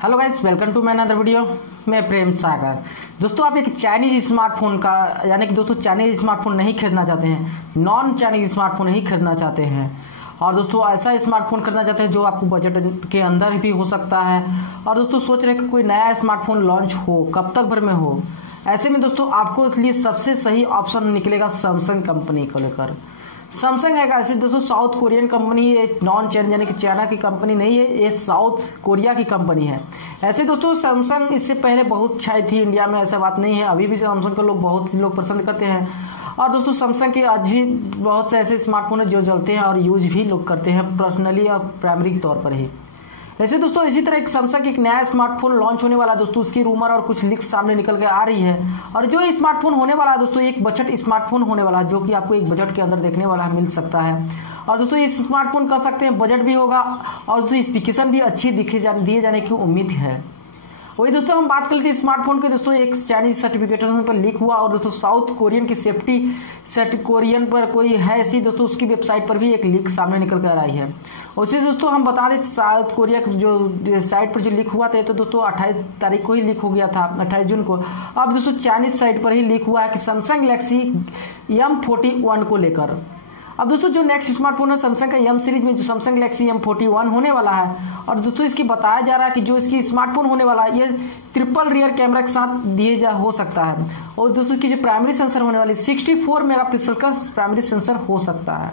Hello guys, welcome to my another video. मैं प्रेम सागर। दोस्तों, आप एक चाइनीज स्मार्टफोन का यानी कि दोस्तों चाइनीज स्मार्टफोन नहीं खरीदना चाहते हैं, नॉन चाइनीज स्मार्टफोन नहीं खरीदना चाहते हैं और दोस्तों ऐसा स्मार्टफोन खरीदना चाहते हैं जो आपको बजट के अंदर भी हो सकता है और दोस्तों सोच रहे हैं कि कोई नया स्मार्टफोन लॉन्च हो, कब तक भर में हो। ऐसे में दोस्तों आपको इसलिए सबसे सही ऑप्शन निकलेगा सैमसंग कंपनी को लेकर। सैमसंग एक ऐसी दोस्तों साउथ कोरियन कंपनी है, नॉन चाइना यानी कि चाइना की कंपनी नहीं है, ये साउथ कोरिया की कंपनी है। ऐसे दोस्तों सैमसंग इससे पहले बहुत छाई थी इंडिया में, ऐसा बात नहीं है। अभी भी सैमसंग को बहुत लोग पसंद करते हैं और दोस्तों सैमसंग के आज भी बहुत से ऐसे स्मार्टफोन है जो चलते हैं और यूज भी लोग करते हैं पर्सनली और प्राइमरी तौर पर ही। ऐसे दोस्तों इसी तरह एक सैमसंग एक नया स्मार्टफोन लॉन्च होने वाला है दोस्तों, उसकी रूमर और कुछ लीक्स सामने निकल के आ रही है। और जो स्मार्टफोन होने वाला है दोस्तों एक बजट स्मार्टफोन होने वाला है जो कि आपको एक बजट के अंदर देखने वाला मिल सकता है। और दोस्तों इस स्मार्टफोन कह सकते हैं बजट भी होगा और दोस्तों स्पेसिफिकेशन भी अच्छी दिए जाने की उम्मीद है। वही दोस्तों हम बात कर लेते हैं स्मार्टफोन के। दोस्तों एक चाइनीज सर्टिफिकेशन पर लीक हुआ और दोस्तों साउथ कोरियन की सेफ्टी कोरियन पर कोई है ऐसी दोस्तों उसकी वेबसाइट पर भी एक लीक सामने निकल कर आई है। उसी दोस्तों हम बता दें साउथ कोरिया की जो साइट पर जो लीक हुआ था तो दोस्तों 28 तारीख को ही लीक हो गया था, 28 जून को। अब दोस्तों चाइनीज साइट पर ही लीक हुआ है कि सैमसंग गैलेक्सी M41 को लेकर। अब दोस्तों जो नेक्स्ट स्मार्टफोन है सैमसंग का M सीरीज में जो सैमसंग गैलेक्सी M41 होने वाला है और दोस्तों इसकी बताया जा रहा है कि जो इसकी स्मार्टफोन होने वाला है ये ट्रिपल रियर कैमरा के साथ हो सकता है और दोस्तों इसकी जो प्राइमरी सेंसर होने वाली 64 मेगापिक्सल का प्राइमरी सेंसर हो सकता है।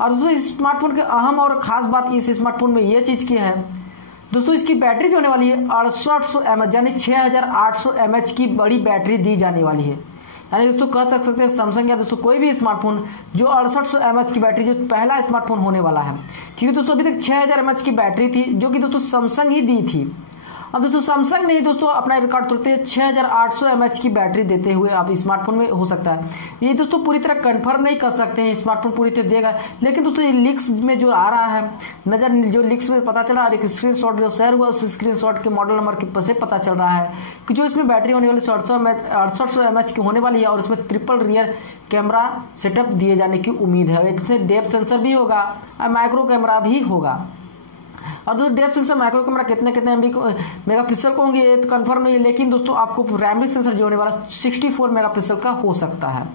और दोस्तों इस स्मार्टफोन की अहम और खास बात इस स्मार्टफोन में ये चीज की है दोस्तों इसकी बैटरी जो होने वाली है 6800 mAh यानी 6800 mAh की बड़ी बैटरी दी जाने वाली है। यानी दोस्तों कह सकते हैं सैमसंग या दोस्तों कोई भी स्मार्टफोन जो 6800 mAh की बैटरी जो पहला स्मार्टफोन होने वाला है, क्योंकि दोस्तों अभी तक 6000 mAh की बैटरी थी जो कि दोस्तों सैमसंग ही दी थी। अब दोस्तों सैमसंग ने दोस्तों अपना रिकॉर्ड तोड़ते 6800 mAh की बैटरी देते हुए अब स्मार्टफोन में हो सकता है। ये दोस्तों पूरी तरह कंफर्म नहीं कर सकते हैं स्मार्टफोन पूरी तरह देगा, लेकिन दोस्तों ये लीक्स में जो आ रहा है नजर, जो लीक्स में पता चला एक स्क्रीनशॉट जो शेयर हुआ उस स्क्रीनशॉट के मॉडल नंबर के से पता चल रहा है कि जो इसमें बैटरी होने वाली 6800 mAh की होने वाली है और इसमें ट्रिपल रियर कैमरा सेटअप दिए जाने की उम्मीद है। इससे डेप्थ सेंसर भी होगा और माइक्रो कैमरा भी होगा। और दोस्तों डेप्थ सेंसर माइक्रो कैमरा कितने मेगापिक्सल को होंगे ये तो कंफर्म नहीं है, लेकिन दोस्तों आपको प्राइमरी सेंसर जो होने वाला 64 मेगापिक्सल का हो सकता है।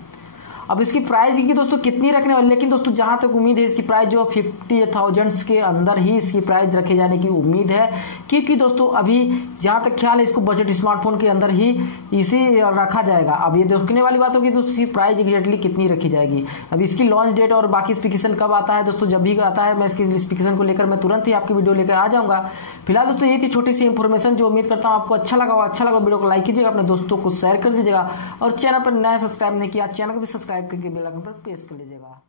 अब इसकी प्राइस की दोस्तों कितनी रखने वाले, लेकिन दोस्तों जहां तक उम्मीद है इसकी प्राइस जो 50,000 के अंदर ही इसकी प्राइस रखे जाने की उम्मीद है, क्योंकि दोस्तों अभी जहां तक ख्याल है इसको बजट स्मार्टफोन के अंदर ही इसी रखा जाएगा। अब ये देखने वाली बात होगी दोस्तों इसकी प्राइस एग्जैक्टली कितनी रखी जाएगी। अब इसकी लॉन्च डेट और बाकी स्पेसिफिकेशन कब आता है दोस्तों, जब भी आता है मैं इसकी स्पेसिफिकेशन को लेकर मैं तुरंत ही आपकी वीडियो लेकर आ जाऊंगा। फिलहाल दोस्तों ये थी छोटी सी इन्फॉर्मेशन जो उम्मीद करता हूँ आपको अच्छा लगा वीडियो को लाइक कीजिएगा, अपने दोस्तों को शेयर कर दीजिएगा और चैनल पर नया सब्सक्राइब नहीं किया चैनल को भी सब्सक्राइब करके बेल आइकन पर प्रेस कर लीजिएगा।